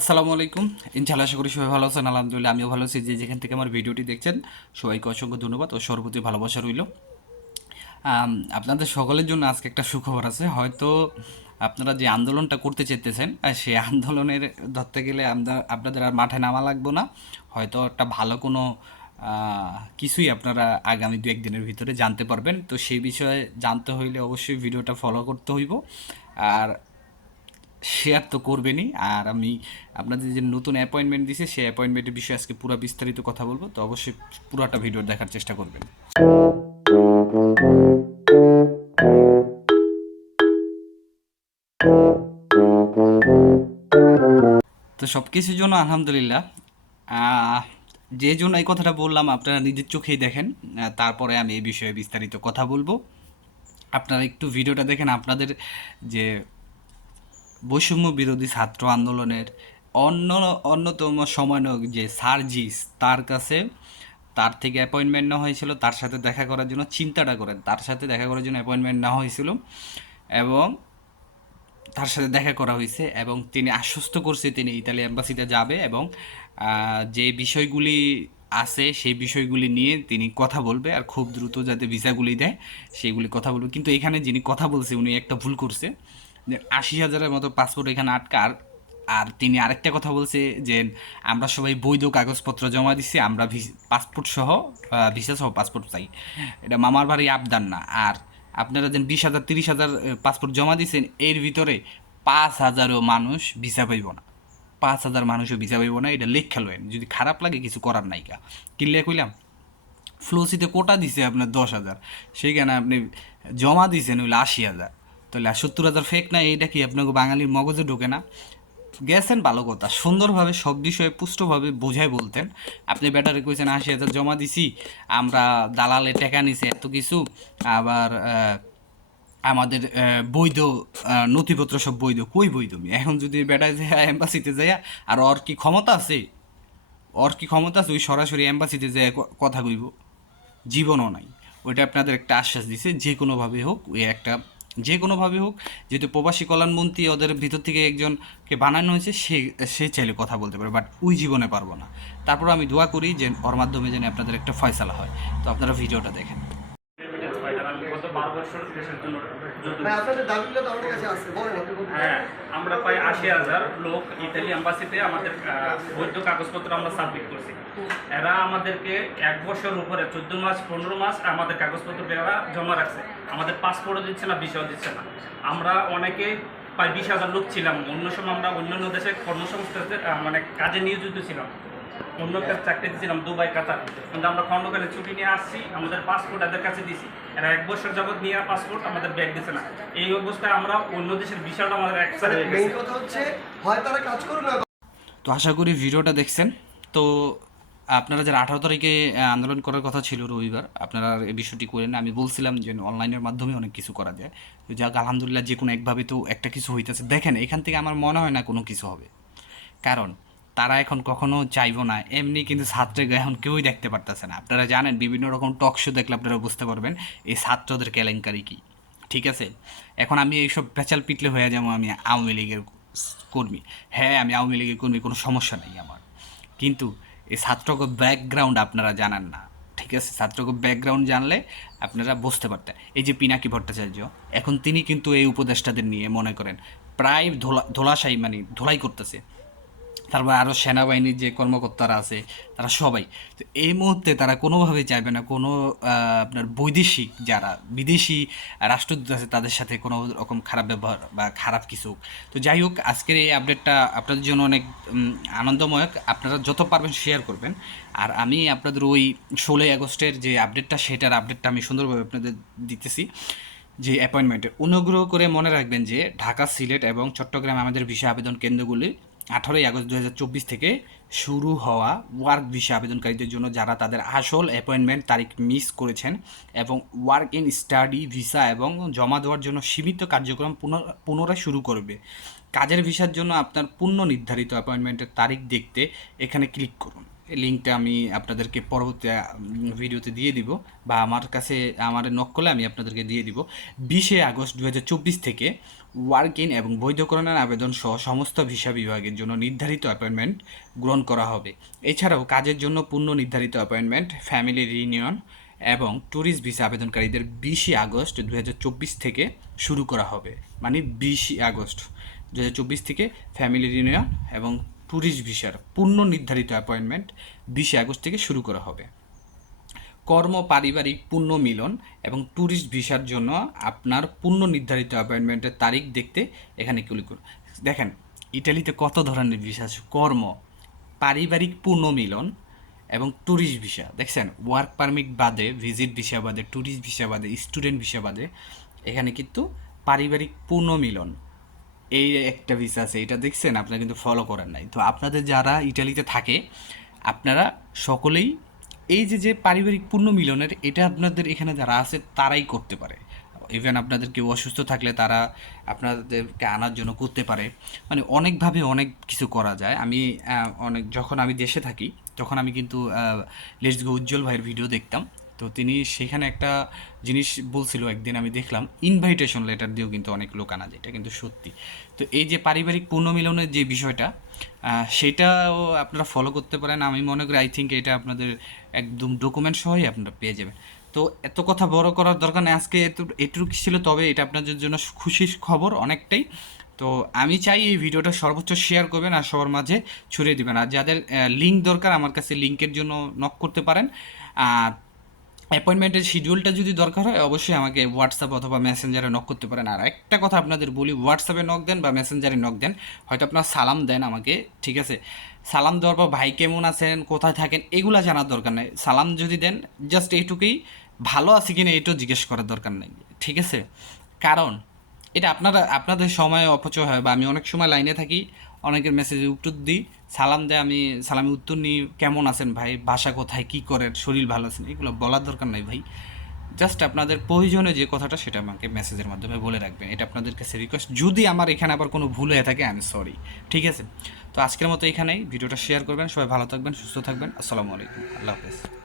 আসসালামু আলাইকুম। ইনশাআল্লাহ আশা করি সবাই ভালো আছেন, আলহামদুলিল্লাহ আমিও ভালো আছি। যে যেখান থেকে আমার ভিডিওটি দেখছেন, সবাইকে অসংখ্য ধন্যবাদ ও সর্বতি ভালোবাসা রইল। আপনাদের সকলের জন্য আজকে একটা সুখবর আছে। হয়তো আপনারা যে আন্দোলনটা করতে চেতেছেন সেই আন্দোলনের ধরতে গেলে আপনাদের আর মাঠে নামা লাগবো না। হয়তো একটা ভালো কোনো কিছুই আপনারা আগামী দু একদিনের ভিতরে জানতে পারবেন। তো সেই বিষয়ে জানতে হইলে অবশ্যই ভিডিওটা ফলো করতে হইব। আর শেয়ার তো করবেনই। আর আমি আপনাদের যে নতুন অ্যাপয়েন্টমেন্ট দিছে, সেই অ্যাপয়েন্টমেন্টের বিষয়ে আজকে পুরো বিস্তারিত কথা বলব। তো অবশ্যই পুরোটা ভিডিও দেখার চেষ্টা করবেন। তো সব কিছুর জন্য আলহামদুলিল্লাহ যে জন্য এই কথাটা বললাম, আপনারা নিজের চোখেই দেখেন তারপরে আমি এই বিষয়ে বিস্তারিত কথা বলব। আপনারা একটু ভিডিওটা দেখেন, আপনাদের যে বৈষম্য বিরোধী ছাত্র আন্দোলনের অন্য, অন্যতম সমন্বয়ক যে সার্জিস, তার কাছে তার থেকে অ্যাপয়েন্টমেন্ট নেওয়া হয়েছিল। তার সাথে দেখা করার জন্য চিন্তাটা করেন। তার সাথে দেখা করার জন্য অ্যাপয়েন্টমেন্ট নেওয়া হয়েছিল এবং তার সাথে দেখা করা হয়েছে এবং তিনি আশ্বস্ত করছে তিনি ইতালি এম্বাসিতে যাবে এবং যে বিষয়গুলি আছে সেই বিষয়গুলি নিয়ে তিনি কথা বলবে আর খুব দ্রুত যাতে ভিসাগুলি দেয়, সেইগুলি কথা বলবে। কিন্তু এখানে যিনি কথা বলছে, উনি একটা ভুল করছে। যে আশি হাজারের মতো পাসপোর্ট এখানে আটকার। আর তিনি আরেকটা কথা বলছে যে, আমরা সবাই বৈধ কাগজপত্র জমা দিচ্ছি আমরা পাসপোর্ট সহ ভিসা সহ পাসপোর্ট চাই। এটা মামার বাড়ি আবদান না। আর আপনারা যেন বিশ হাজার, তিরিশ হাজার পাসপোর্ট জমা দিয়েছেন এর ভিতরে পাঁচ হাজারও মানুষ ভিসা পাইব না। পাঁচ হাজার মানুষও ভিসা পাইব না, এটা লেখ খেলোয়েন যদি খারাপ লাগে, কিছু করার নাইকা কিনলে কইলাম? ফ্লোসিতে কোটা দিছে আপনার দশ হাজার। সেইখানে আপনি জমা দিয়েছেন হইলে আশি হাজার। তাহলে সত্তর হাজার ফেক না, এইটা কি আপনাকে বাঙালির মগজে ঢোকে না? গেছেন ভালো কথা, সুন্দরভাবে, সব বিষয়ে পুষ্টভাবে বোঝায় বলতেন। আপনি ব্যাটারে কইছেন আশি হাজার জমা দিছি, আমরা দালালে টাকা নিছি, এত কিছু। আবার আমাদের বৈধ নথিপত্র সব বৈধ। কই বৈধ? এখন যদি বেটায় যায় এম্বাসিতে যায় আর ওর কি ক্ষমতা আছে? ওর কি ক্ষমতা আছে? ওই সরাসরি এম্বাসিতে যায় কথা কইব। জীবনও নাই। ওইটা আপনাদের একটা আশ্বাস দিছে, যে কোনোভাবে হোক, ওই একটা যে কোনোভাবে হোক, যেহেতু প্রবাসী কল্যাণমন্ত্রী ওদের ভিতর থেকে একজনকে বানানো হয়েছে, সে সে চাইলে কথা বলতে পারে বাট ওই জীবনে পারব না। তারপর আমি দোয়া করি যে ওর মাধ্যমে যেন আপনাদের একটা ফয়সালা হয়। তো আপনারা ভিডিওটা দেখেন। হ্যাঁ আমরা প্রায় আশি হাজার লোক ইতালি এম্বাসিতে আমাদের বৈধ কাগজপত্র আমরা সাবমিট করছি। এরা আমাদেরকে এক বছর উপরে চোদ্দ মাস পনেরো মাস আমাদের কাগজপত্র এরা জমা রাখছে। আমাদের পাসপোর্টও দিচ্ছে না বিষয় দিচ্ছে না। আমরা অনেকে প্রায় বিশ হাজার লোক ছিলাম। অন্য সময় আমরা অন্যান্য দেশে কর্মসংস্থাতে মানে কাজে নিয়োজিত ছিলাম। অন্য একটা চাকরিতে দিয়েছিলাম দুবাই কাতার। কিন্তু আমরা খণ্ডকালে ছুটি নিয়ে আসছি আমাদের পাসপোর্ট এদের কাছে দিছি এরা এক বছর যাবত নিয়ে পাসপোর্ট আমাদের ব্যাগ দিচ্ছে না। এই অবস্থায় আমরা অন্য দেশের বিষয়টা আমাদের এক মেইন গেছে। কথা হচ্ছে হয় তারা কাজ করুন তো আশা করি ভিডিওটা দেখছেন। তো আপনারা যারা আঠারো তারিখে আন্দোলন করার কথা ছিল রবিবার আপনারা এই বিষয়টি করেন আমি বলছিলাম যে অনলাইনের মাধ্যমে অনেক কিছু করা যায়। তো যাক আলহামদুলিল্লাহ যে কোনো একভাবে তো একটা কিছু হইতেছে। দেখেন এখান থেকে আমার মনে হয় না কোনো কিছু হবে। কারণ তারা এখন কখনো চাইব না। এমনি কিন্তু ছাত্রকে এখন কেউই দেখতে পারতেছে না। আপনারা জানেন, বিভিন্ন রকম টক শো দেখলে আপনারা বুঝতে পারবেন, এই ছাত্রদের কেলেঙ্কারি কি। ঠিক আছে? এখন আমি এইসব পেঁচাল পিটলে হয়ে যাব আমি আওয়ামী লীগের কর্মী। হ্যাঁ আমি আওয়ামী লীগের কর্মী, কোনো সমস্যা নেই আমার। কিন্তু এই ছাত্রকে ব্যাকগ্রাউন্ড আপনারা জানান না। ঠিক আছে? ছাত্রকে ব্যাকগ্রাউন্ড জানলে আপনারা বুঝতে পারতেন। এই যে পিনাকি ভট্টাচার্য, এখন তিনি কিন্তু এই উপদেষ্টাদের নিয়ে মনে করেন, প্রায় ধোলা ধোলাশাই মানে ধোলাই করতেছে। তারপর আরও সেনাবাহিনীর যে কর্মকর্তারা আছে তারা সবাই। তো এই মুহূর্তে তারা কোনোভাবেই চাইবে না কোনো আপনার বৈদেশিক যারা বিদেশি রাষ্ট্রদূত আছে তাদের সাথে কোনো রকম খারাপ ব্যবহার বা খারাপ কিছু। তো যাই হোক আজকের এই আপডেটটা আপনাদের জন্য অনেক উম, আনন্দময় আপনারা যত পারবেন শেয়ার করবেন। আর আমি আপনাদের ওই ষোলোই আগস্টের যে আপডেটটা সেটার আপডেটটা আমি সুন্দরভাবে আপনাদের দিতেছি। যে অ্যাপয়েন্টমেন্টের অনুগ্রহ করে মনে রাখবেন যে ঢাকা সিলেট এবং চট্টগ্রাম আমাদের ভিসা আবেদন কেন্দ্রগুলি আঠারোই আগস্ট দু হাজার চব্বিশ থেকে শুরু হওয়া ওয়ার্ক ভিসা আবেদনকারীদের জন্য যারা তাদের আসল অ্যাপয়েন্টমেন্ট তারিখ মিস করেছেন এবং ওয়ার্ক ইন স্টাডি ভিসা এবং জমা দেওয়ার জন্য সীমিত কার্যক্রম পুনর- পুনরায় শুরু করবে। কাজের ভিসার জন্য আপনার পূর্ণ নির্ধারিত অ্যাপয়েন্টমেন্টের তারিখ দেখতে এখানে ক্লিক করুন। লিঙ্কটা আমি আপনাদেরকে পরবর্তী ভিডিওতে দিয়ে দিব বা আমার কাছে, আমার নক করলে আমি আপনাদেরকে দিয়ে দিব। বিশে আগস্ট দু হাজার চব্বিশ থেকে ওয়ার্ক ইন এবং বৈধকরণের আবেদন সহ সমস্ত ভিসা বিভাগের জন্য নির্ধারিত অ্যাপয়েন্টমেন্ট গ্রহণ করা হবে। এছাড়াও কাজের জন্য পূর্ণ নির্ধারিত অ্যাপয়েন্টমেন্ট ফ্যামিলি রিউনিয়ন এবং ট্যুরিস্ট ভিসা আবেদনকারীদের বিশে আগস্ট দু হাজার চব্বিশ থেকে শুরু করা হবে। মানে বিশে আগস্ট দুহাজার চব্বিশ থেকে ফ্যামিলি রিউনিয়ন এবং ট্যুরিস্ট ভিসার পূর্ণ নির্ধারিত অ্যাপয়েন্টমেন্ট বিশে আগস্ট থেকে শুরু করা হবে। কর্ম, পারিবারিক পূর্ণ মিলন এবং ট্যুরিস্ট ভিসার জন্য আপনার পূর্ণ নির্ধারিত অ্যাপয়েন্টমেন্টের তারিখ দেখতে এখানে ক্লিক করুন। দেখেন, ইটালিতে কত ধরনের ভিসা আছে? কর্ম, পারিবারিক পূর্ণ মিলন এবং ট্যুরিস্ট ভিসা। দেখছেন ওয়ার্ক পারমিট বাদে ভিজিট ভিসা বাদে, ট্যুরিস্ট ভিসা বাদে স্টুডেন্ট ভিসা বাদে, এখানে কিন্তু পারিবারিক পূর্ণ মিলন এই একটা ভিসা আছে, এটা দেখছেন, আপনারা কিন্তু ফলো করেন নাই। তো আপনাদের যারা ইটালিতে থাকে, আপনারা সকলেই এই যে যে পারিবারিক পূর্ণ মিলনের, এটা আপনাদের এখানে যারা আছে, তারাই করতে পারে। ইভেন আপনাদের কেউ অসুস্থ থাকলে তারা আপনাদেরকে আনার জন্য করতে পারে। মানে অনেকভাবে অনেক কিছু করা যায়। আমি অনেক, যখন আমি দেশে থাকি, তখন আমি কিন্তু লেটস গো উজ্জ্বল ভাইয়ের ভিডিও দেখতাম। তো তিনি সেখানে একটা জিনিস বলছিল, একদিন আমি দেখলাম ইনভাইটেশন লেটার দিয়েও কিন্তু অনেক লোক আনা যায়, এটা কিন্তু সত্যি। তো এই যে পারিবারিক পুনর্মিলনের যে বিষয়টা সেটাও আপনারা ফলো করতে পারেন। আমি মনে করি আই থিঙ্ক এটা আপনাদের একদম ডকুমেন্ট সহই আপনারা পেয়ে যাবেন। তো এত কথা বড় করার দরকার নেই। আজকে এত এটুকু ছিল, তবে এটা আপনাদের জন্য খুশির খবর অনেকটাই। তো আমি চাই এই ভিডিওটা সর্বোচ্চ শেয়ার করবেন আর সবার মাঝে ছড়িয়ে দেবেন। আর যাদের লিঙ্ক দরকার, আমার কাছে লিঙ্কের জন্য নক করতে পারেন। আর অ্যাপয়েন্টমেন্টের শিডিউলটা যদি দরকার হয়, অবশ্যই আমাকে হোয়াটসঅ্যাপ অথবা মেসেঞ্জারে নক করতে পারেন। আর একটা কথা আপনাদের বলি হোয়াটসঅ্যাপে নক দেন বা মেসেঞ্জারে নক দেন, হয়তো আপনার সালাম দেন আমাকে, ঠিক আছে? সালাম দেওয়ার পর ভাই কেমন আছেন, কোথায় থাকেন, এগুলো জানার দরকার নেই। সালাম যদি দেন জাস্ট এইটুকুই, ভালো আছে কিনা এটাও জিজ্ঞেস করার দরকার নেই, ঠিক আছে? কারণ, এটা আপনারা, আপনাদের সময় অপচয় হয় বা আমি অনেক সময় লাইনে থাকি অনেকের মেসেজে উত্তর দিই। সালাম দেয়, আমি সালামে উত্তর নিই, কেমন আছেন ভাই? বাসা কোথায়? কী করেন? শরীর ভালো আছেন? এগুলো বলার দরকার নাই ভাই। জাস্ট আপনাদের প্রয়োজনে যে কথাটা, সেটা আমাকে মেসেজের মাধ্যমে বলে রাখবেন। এটা আপনাদের কাছে রিকোয়েস্ট যদি আমার এখানে আবার কোনো ভুল হয়ে থাকে আমি সরি ঠিক আছে? তো আজকের মতো এখানেই। ভিডিওটা শেয়ার করবেন। সবাই ভালো থাকবেন, সুস্থ থাকবেন। আসসালামু আলাইকুম। আল্লাহ হাফেজ।